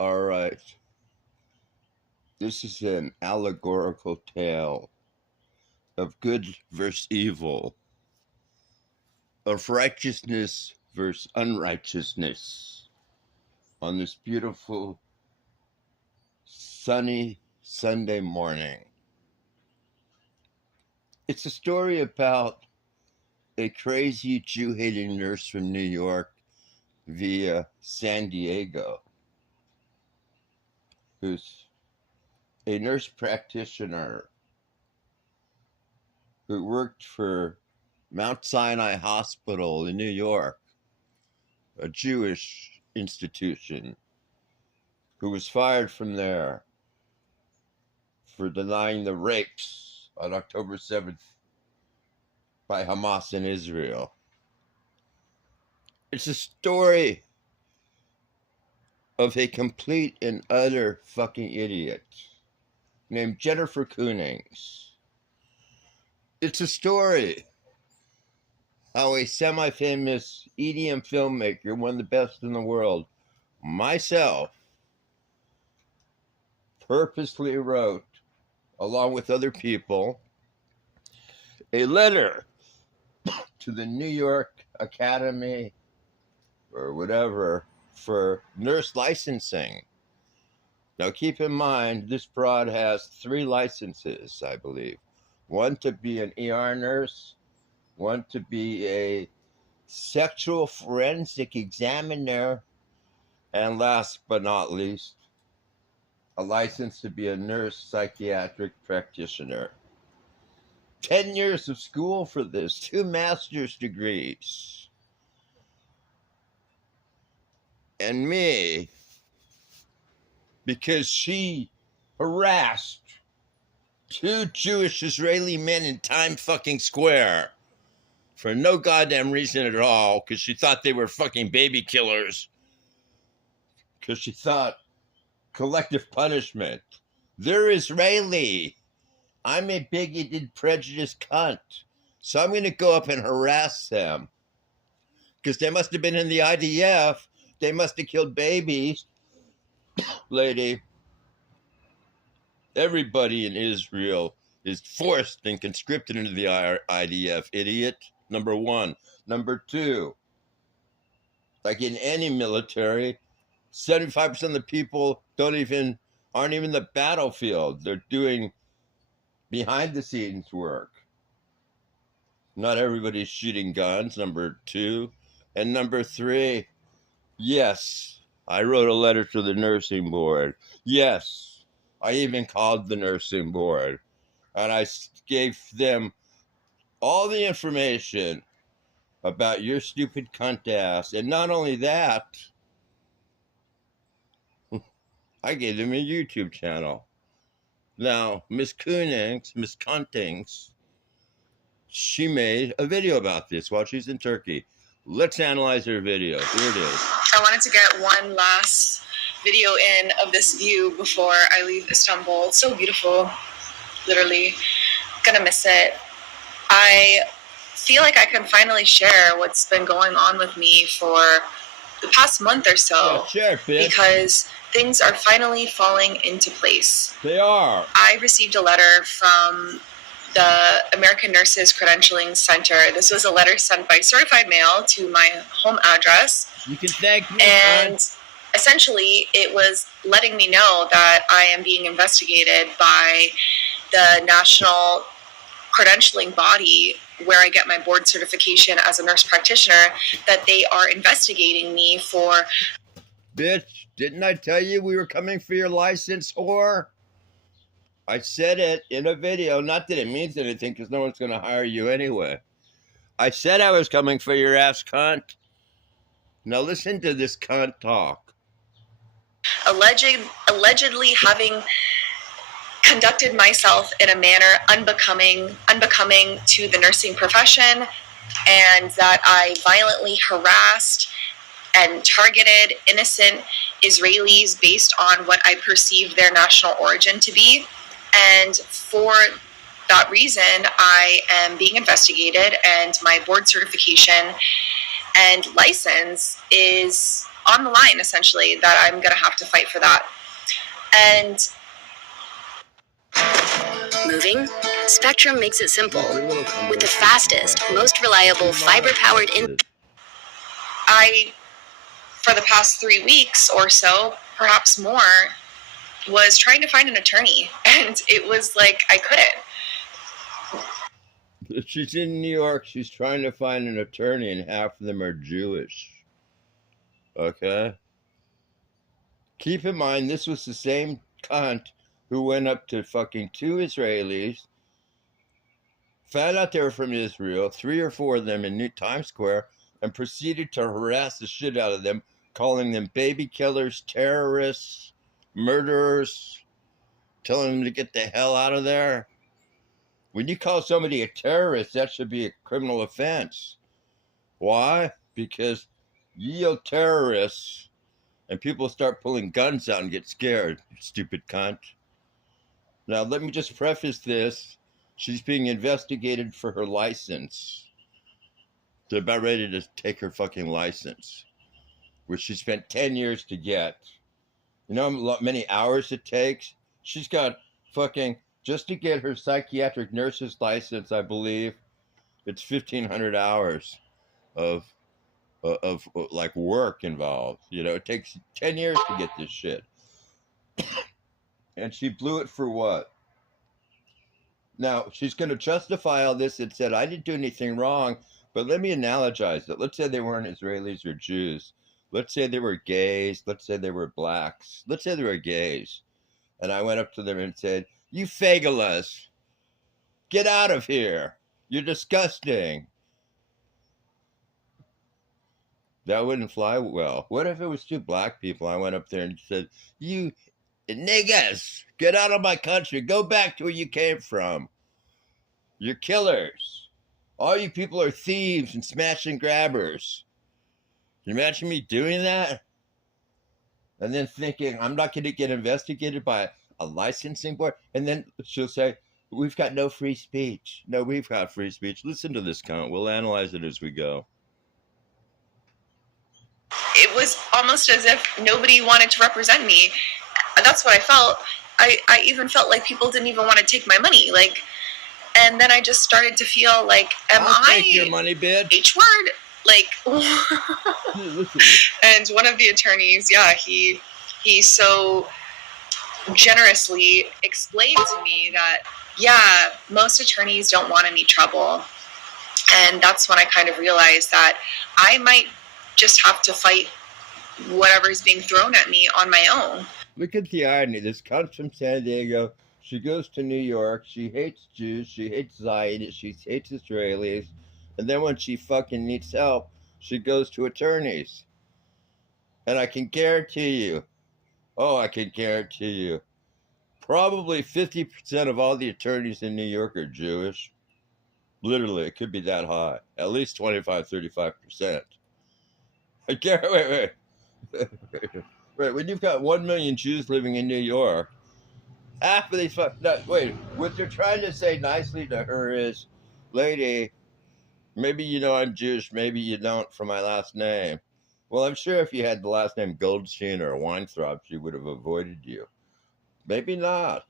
All right. This is an allegorical tale of good versus evil, of righteousness versus unrighteousness on this beautiful, sunny Sunday morning. It's a story about a crazy Jew hating nurse from New York via San Diego, who's a nurse practitioner who worked for Mount Sinai Hospital in New York, a Jewish institution, who was fired from there for denying the rapes on October 7th by Hamas in Israel. It's a story of a complete and utter fucking idiot named Jennifer Koonings. It's a story how a semi-famous EDM filmmaker, one of the best in the world, myself, purposely wrote, along with other people, a letter to the New York Academy or whatever for nurse licensing. Now keep in mind, this broad has 3 licenses, I believe. One to be an ER nurse, one to be a sexual forensic examiner, and last but not least, a license to be a nurse psychiatric practitioner. 10 years of school for this, 2 master's degrees. And me, because she harassed 2 Jewish Israeli men in Times fucking Square for no goddamn reason at all, because she thought they were fucking baby killers, because she thought collective punishment. They're Israeli. I'm a bigoted, prejudiced cunt. So I'm going to go up and harass them. Because they must have been in the IDF. They must have killed babies. Lady, everybody in Israel is forced and conscripted into the IDF, idiot. Number 1. Number 2, like in any military, 75% of the people aren't even in the battlefield. They're doing behind the scenes work. Not everybody's shooting guns, number 2. And number 3, yes, I wrote a letter to the nursing board. Yes, I even called the nursing board. And I gave them all the information about your stupid cunt ass. And not only that, I gave them a YouTube channel. Now, Miss Cuntings, she made a video about this while she's in Turkey. Let's analyze her video. Here it is. I wanted to get one last video in of this view before I leave Istanbul. It's so beautiful. Literally. Gonna miss it. I feel like I can finally share what's been going on with me for the past month or so. Yeah, sure, bitch. Because things are finally falling into place. They are. I received a letter from the American Nurses Credentialing Center. This was a letter sent by certified mail to my home address. You can thank me. And essentially, it was letting me know that I am being investigated by the national credentialing body where I get my board certification as a nurse practitioner, that they are investigating me for... Bitch, didn't I tell you we were coming for your license, whore? I said it in a video, not that it means anything, because no one's going to hire you anyway. I said I was coming for your ass, cunt. Now listen to this cunt talk. Allegedly having conducted myself in a manner unbecoming to the nursing profession, and that I violently harassed and targeted innocent Israelis based on what I perceived their national origin to be. And for that reason, I am being investigated, and my board certification and license is on the line, essentially, that I'm going to have to fight for that. And moving, Spectrum makes it simple with the fastest, most reliable fiber-powered for the past 3 weeks or so, perhaps more, was trying to find an attorney, and it was like I couldn't. She's in New York. She's trying to find an attorney, and half of them are Jewish. Okay? Keep in mind, this was the same cunt who went up to fucking 2 Israelis, found out they were from Israel, 3 or 4 of them in New Times Square, and proceeded to harass the shit out of them, calling them baby killers, terrorists, murderers, telling them to get the hell out of there. When you call somebody a terrorist, that should be a criminal offense. Why? Because you yell terrorists, and people start pulling guns out and get scared, you stupid cunt. Now, let me just preface this. She's being investigated for her license. They're about ready to take her fucking license, which she spent 10 years to get. You know how many hours it takes? She's got fucking, just to get her psychiatric nurse's license, I believe, it's 1,500 hours of like work involved. You know, it takes 10 years to get this shit. And she blew it for what? Now, she's going to justify all this and said, I didn't do anything wrong, but let me analogize it. Let's say they weren't Israelis or Jews. Let's say they were gays. Let's say they were blacks. Let's say they were gays. And I went up to them and said, you fagulas, get out of here. You're disgusting. That wouldn't fly well. What if it was 2 black people? I went up there and said, you niggas, get out of my country. Go back to where you came from. You're killers. All you people are thieves and smash and grabbers. Can you imagine me doing that? And then thinking, I'm not going to get investigated by a licensing board. And then she'll say, we've got no free speech. No, we've got free speech. Listen to this count. We'll analyze it as we go. It was almost as if nobody wanted to represent me. That's what I felt. I even felt like people didn't even want to take my money. Like, and then I just started to feel like, I'll take your money, bitch. H word? Like, and one of the attorneys, yeah, he so generously explained to me that, yeah, most attorneys don't want any trouble. And that's when I kind of realized that I might just have to fight whatever's being thrown at me on my own. Look at the irony. This comes from San Diego. She goes to New York. She hates Jews. She hates Zionists. She hates Israelis. And then when she fucking needs help, she goes to attorneys. And I can guarantee you, probably 50% of all the attorneys in New York are Jewish. Literally, it could be that high. At least 25, 35%. Wait. Right, when you've got 1 million Jews living in New York, half of these what they're trying to say nicely to her is, lady, maybe you know I'm Jewish, maybe you don't from my last name. Well, I'm sure if you had the last name Goldstein or Weintraub, she would have avoided you. Maybe not.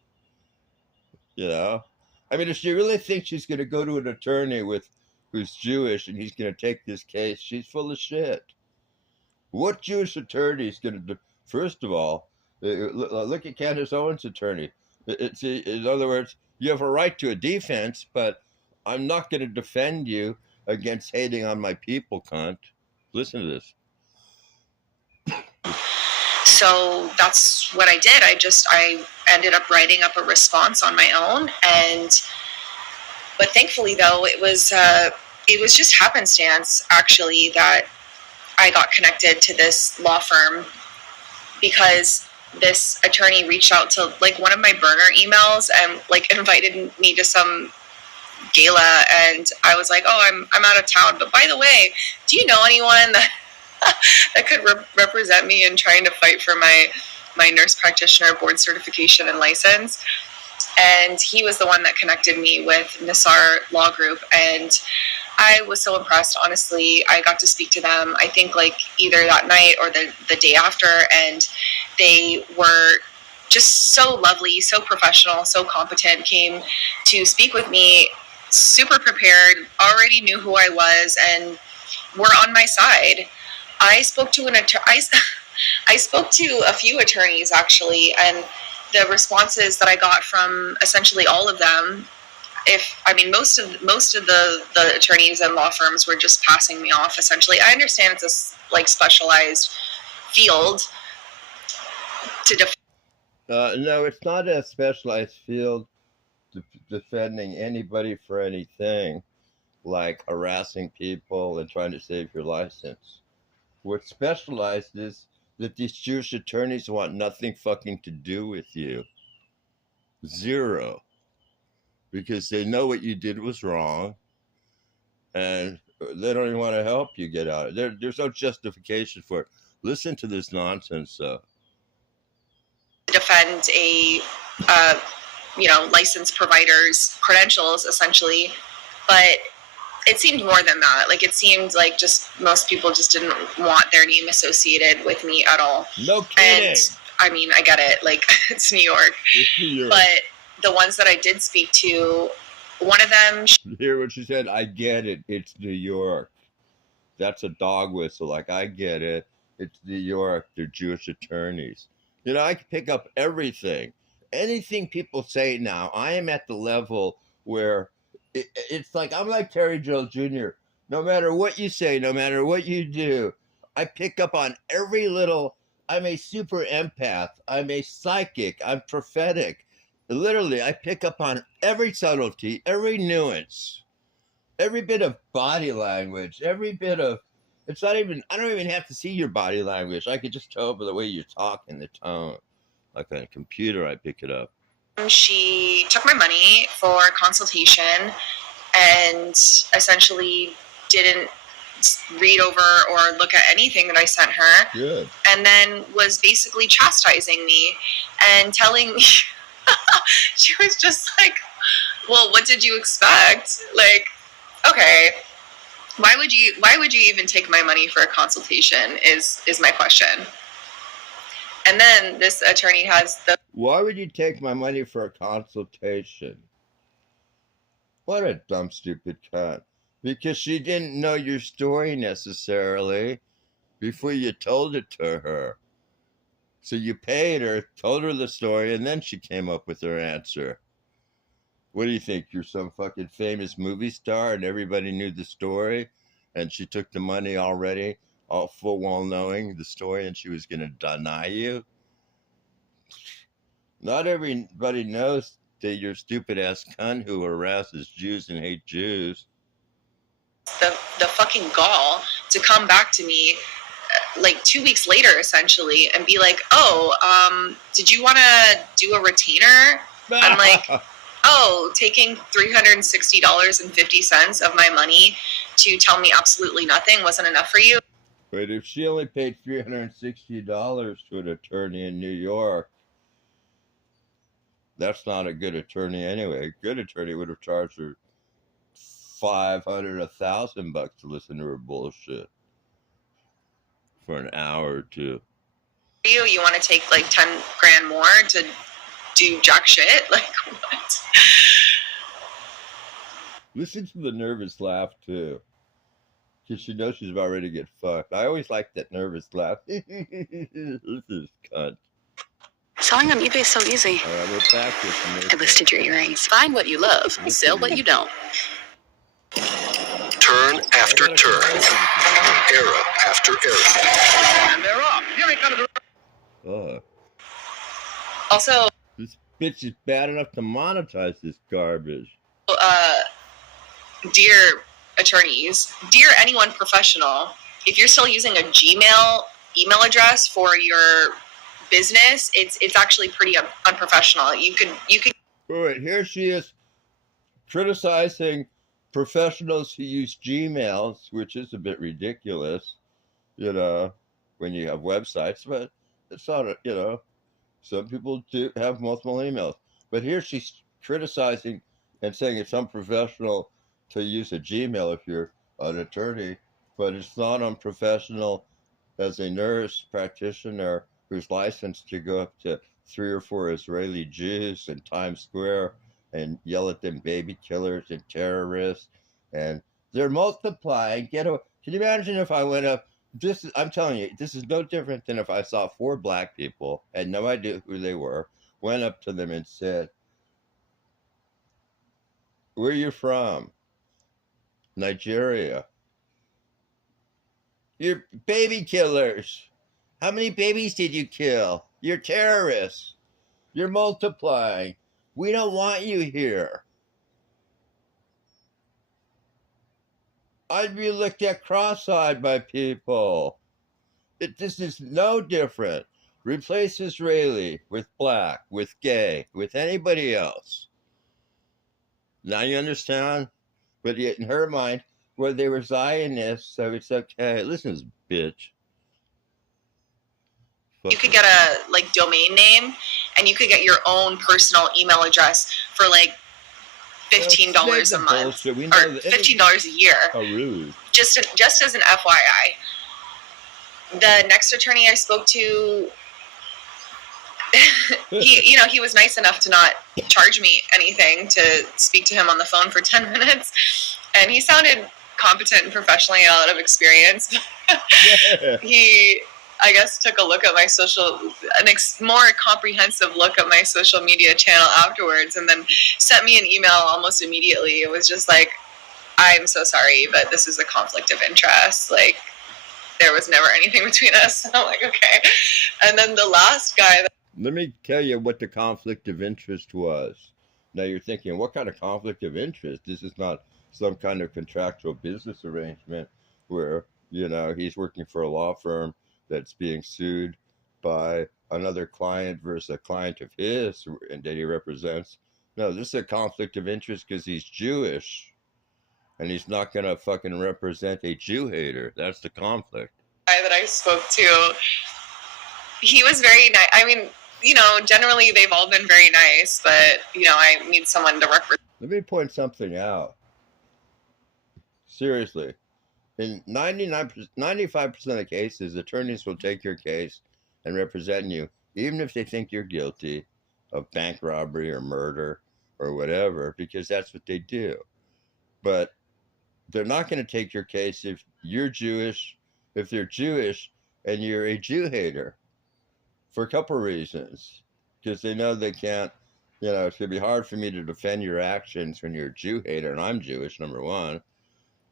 You know? I mean, if she really thinks she's going to go to an attorney who's Jewish and he's going to take this case, she's full of shit. What Jewish attorney is going to do? First of all, look at Candace Owens' attorney. In other words, you have a right to a defense, but I'm not going to defend you against hating on my people, cunt. Listen to this. So that's what I did. I ended up writing up a response on my own, but thankfully, though, it was just happenstance, actually, that I got connected to this law firm because this attorney reached out to like one of my burner emails and like invited me to some gala, and I was like, oh, I'm out of town, but by the way, do you know anyone that could represent me in trying to fight for my nurse practitioner board certification and license? And he was the one that connected me with Nassar Law Group, and I was so impressed, honestly. I got to speak to them, I think, like, either that night or the day after, and they were just so lovely, so professional, so competent, came to speak with me, super prepared, already knew who I was, and were on my side. I spoke to I spoke to a few attorneys, actually, and the responses that I got from essentially all of them, most of the attorneys and law firms were just passing me off, essentially. I understand it's a like specialized field to no, it's not a specialized field defending anybody for anything, like harassing people and trying to save your license. What's specialized is that these Jewish attorneys want nothing fucking to do with you. Zero. Because they know what you did was wrong, and they don't even want to help you get out of it. There's no justification for it. Listen to this nonsense, though. defend a licensed provider's credentials, essentially. But it seemed more than that. Like, it seemed like just most people just didn't want their name associated with me at all. No kidding. And I mean, I get it. Like, it's New York. It's New York. But the ones that I did speak to, one of them... Hear what she said? I get it. It's New York. That's a dog whistle. Like, I get it. It's New York. They're Jewish attorneys. You know, I can pick up everything. Anything people say now, I am at the level where it's like, I'm like Terry Joel Junior. No matter what you say, no matter what you do, I pick up on every little... I'm a super empath. I'm a psychic. I'm prophetic. Literally, I pick up on every subtlety, every nuance, every bit of body language, every bit of... It's not even... I don't even have to see your body language. I could just tell by the way you talk and the tone. Like on a computer, I pick it up. She took my money for consultation and essentially didn't read over or look at anything that I sent her. Good. And then was basically chastising me and telling me... She was just like, well, what did you expect? Like, okay, why would you even take my money for a consultation is my question. And then this attorney has the... Why would you take my money for a consultation? What a dumb, stupid cunt. Because she didn't know your story necessarily before you told it to her. So you paid her, told her the story, and then she came up with her answer. What do you think? You're some fucking famous movie star and everybody knew the story, and she took the money already, all full well knowing the story, and she was going to deny you? Not everybody knows that you're stupid ass cunt who harasses Jews and hate Jews. The fucking gall to come back to me like 2 weeks later, essentially, and be like, oh, did you want to do a retainer? I'm like, oh, taking $360.50 of my money to tell me absolutely nothing wasn't enough for you? But if she only paid $360 to an attorney in New York, that's not a good attorney anyway. A good attorney would have charged her $500, $1,000 to listen to her bullshit for an hour or two. You want to take like 10 grand more to do jack shit? Like, what? Listen to the nervous laugh too, because she knows she's about ready to get fucked. I always like that nervous laugh. This is cunt. Selling on eBay is so easy. All right, we're back with I listed your earrings. Find what you love, sell what you don't. Turn after turn, era after era. And they're off. Here he comes. Also, this bitch is bad enough to monetize this garbage. dear attorneys, dear anyone professional, if you're still using a Gmail email address for your business, it's actually pretty unprofessional. You can. Wait, here she is criticizing professionals who use Gmails, which is a bit ridiculous, when you have websites, but it's not, some people do have multiple emails. But here she's criticizing and saying it's unprofessional to use a Gmail if you're an attorney, but it's not unprofessional as a nurse practitioner who's licensed to go up to 3 or 4 Israeli Jews in Times Square and yell at them baby killers and terrorists, and they're multiplying. Can you imagine if I went up? I'm telling you, this is no different than if I saw 4 black people, had no idea who they were, went up to them and said, "Where are you from?" "Nigeria." "You're baby killers. How many babies did you kill? You're terrorists. You're multiplying. We don't want you here." I'd be looked at cross-eyed by people. This is no different. Replace Israeli with black, with gay, with anybody else. Now you understand? But yet in her mind, well, they were Zionists, so it's okay. Listen to this bitch. You could get a like domain name, and you could get your own personal email address for like $15 a month, or $15 a year. A ruse. Just as an FYI. The next attorney I spoke to, he was nice enough to not charge me anything to speak to him on the phone for 10 minutes, and he sounded competent and professional, and a lot of experience. He, I guess, took a look at my more comprehensive look at my social media channel afterwards, and then sent me an email almost immediately. It was just like, "I'm so sorry, but this is a conflict of interest. Like, there was never anything between us." I'm like, okay. And then the last guy. Let me tell you what the conflict of interest was. Now you're thinking, what kind of conflict of interest? This is not some kind of contractual business arrangement where, he's working for a law firm that's being sued by another client versus a client of his and that he represents. No, this is a conflict of interest because he's Jewish. And he's not going to fucking represent a Jew hater. That's the conflict. Guy that I spoke to, he was very nice. I mean, generally they've all been very nice, but, I need someone to work with. Let me point something out. Seriously. In 95% of cases, attorneys will take your case and represent you, even if they think you're guilty of bank robbery or murder or whatever, because that's what they do. But they're not going to take your case if you're Jewish, if they're Jewish and you're a Jew hater, for a couple of reasons. Because they know they can't, it's going to be hard for me to defend your actions when you're a Jew hater, and I'm Jewish, number one.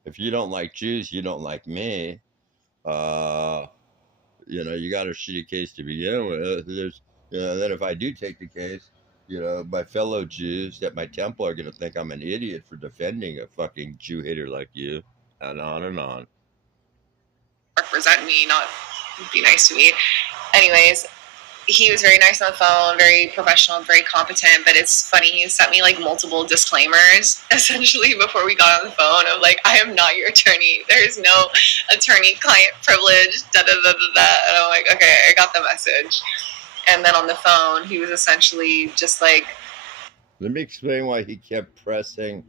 If you don't like Jews, you don't like me. You got a shitty case to begin with. Then if I do take the case, my fellow Jews at my temple are going to think I'm an idiot for defending a fucking Jew hater like you, and on and on. Represent me, not be nice to me. Anyways, he was very nice on the phone, very professional, very competent, but it's funny, he sent me like multiple disclaimers essentially before we got on the phone of like, "I am not your attorney. There's no attorney-client privilege, da-da-da-da-da." And I'm like, okay, I got the message. And then on the phone, he was essentially just like... Let me explain why he kept pressing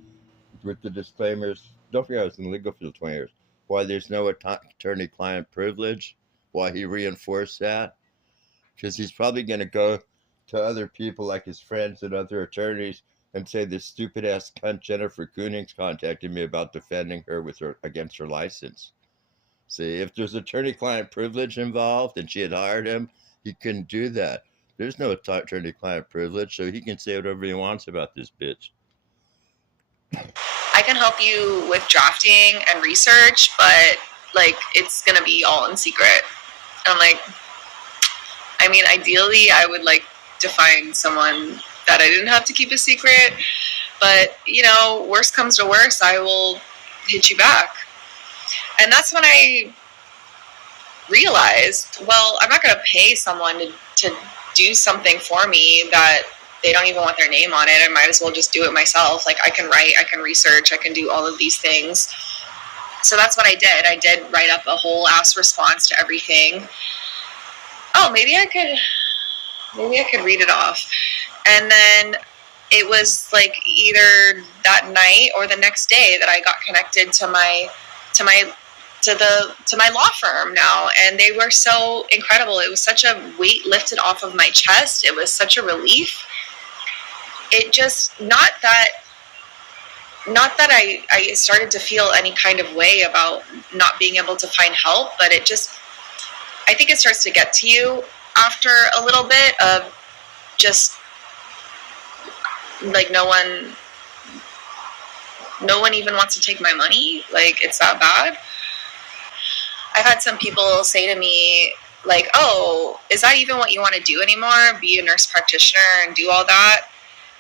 with the disclaimers. Don't forget I was in the legal field 20 years. Why there's no attorney-client privilege. Why he reinforced that. Because he's probably going to go to other people like his friends and other attorneys and say this stupid-ass cunt Jennifer Koenig's contacted me about defending her against her license. See, if there's attorney-client privilege involved and she had hired him, he couldn't do that. There's no attorney-client privilege, so he can say whatever he wants about this bitch. "I can help you with drafting and research, but, like, it's going to be all in secret." I'm like, I mean, ideally, I would like to find someone that I didn't have to keep a secret, but, worst comes to worst, I will hit you back. And that's when I realized, well, I'm not going to pay someone to do something for me that they don't even want their name on it. I might as well just do it myself. Like, I can write, I can research, I can do all of these things. So that's what I did. I did write up a whole ass response to everything. Oh, maybe I could read it off. And then it was like either that night or the next day that I got connected to my law firm now, and they were so incredible. It was such a weight lifted off of my chest. It was such a relief. It just not that I started to feel any kind of way about not being able to find help, but it just, I think it starts to get to you after a little bit of just like no one even wants to take my money. Like, it's that bad. I've had some people say to me, like, oh, is that even what you want to do anymore? Be a nurse practitioner and do all that?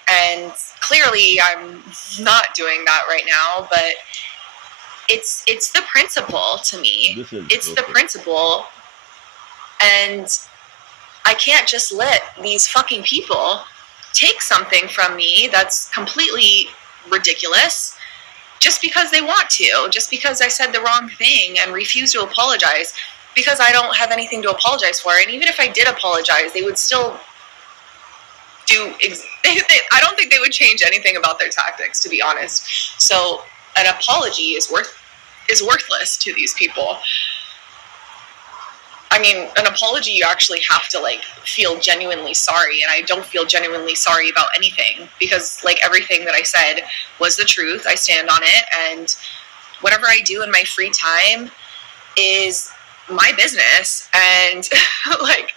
And clearly I'm not doing that right now, but it's the principle to me. It's the principle. And I can't just let these fucking people take something from me that's completely ridiculous just because they want to, just because I said the wrong thing and refuse to apologize, because I don't have anything to apologize for. And even if I did apologize, they would still I don't think they would change anything about their tactics, to be honest. So an apology is worthless to these people. I mean, an apology, you actually have to like feel genuinely sorry, and I don't feel genuinely sorry about anything, because like everything that I said was the truth. I stand on it, and whatever I do in my free time is my business. And like,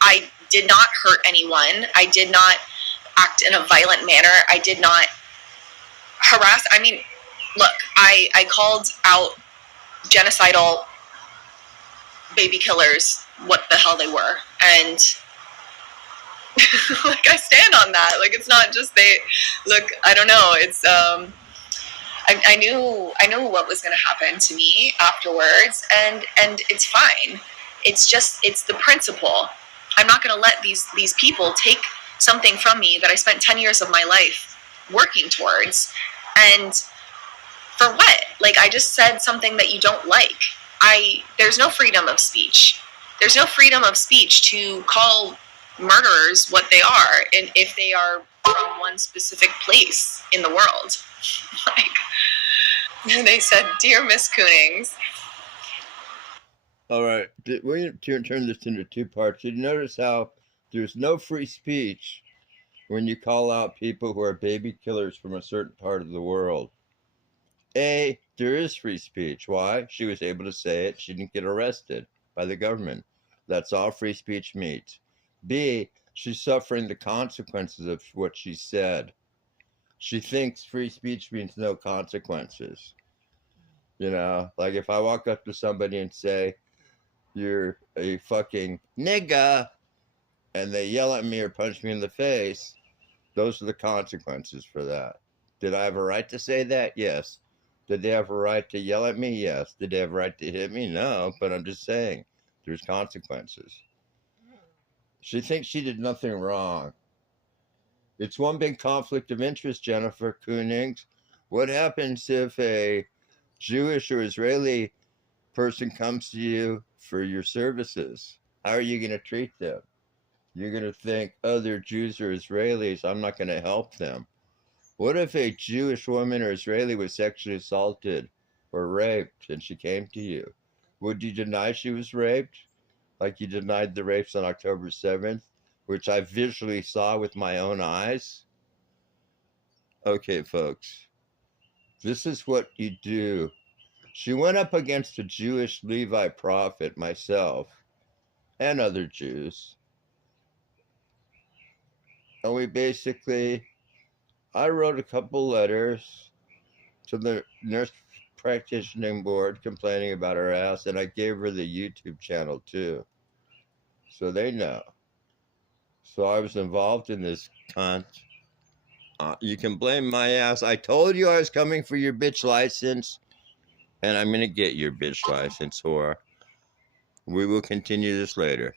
I did not hurt anyone. I did not act in a violent manner. I did not harass. I mean, look, I called out genocidal baby killers what the hell they were. And like, I stand on that. Like, it's not just I don't know. It's, I knew what was going to happen to me afterwards, and it's fine. It's just, it's the principle. I'm not going to let these people take something from me that I spent 10 years of my life working towards. And for what? Like, I just said something that you don't like. There's no freedom of speech. There's no freedom of speech to call murderers what they are, and if they are from one specific place in the world. Like, they said, "Dear Miss Coonings." All right, we're going to turn this into two parts. You notice how there's no free speech when you call out people who are baby killers from a certain part of the world. A, there is free speech. Why? She was able to say it. She didn't get arrested by the government. That's all free speech means. B, she's suffering the consequences of what she said. She thinks free speech means no consequences. You know, like if I walk up to somebody and say, "You're a fucking nigga," and they yell at me or punch me in the face, those are the consequences for that. Did I have a right to say that? Yes. Did they have a right to yell at me? Yes. Did they have a right to hit me? No. But I'm just saying, there's consequences. She thinks she did nothing wrong. It's one big conflict of interest, Jennifer Koonings. What happens if a Jewish or Israeli person comes to you for your services? How are you going to treat them? You're going to think, oh, they're Jews or Israelis, I'm not going to help them. What if a Jewish woman or Israeli was sexually assaulted or raped and she came to you? Would you deny she was raped? Like you denied the rapes on October 7th, which I visually saw with my own eyes? Okay, folks, this is what you do. She went up against a Jewish Levi prophet, myself, and other Jews. And I wrote a couple letters to the nurse practitioning board complaining about her ass, and I gave her the YouTube channel too, so they know. So I was involved in this cunt. You can blame my ass. I told you I was coming for your bitch license, and I'm going to get your bitch license, whore. We will continue this later.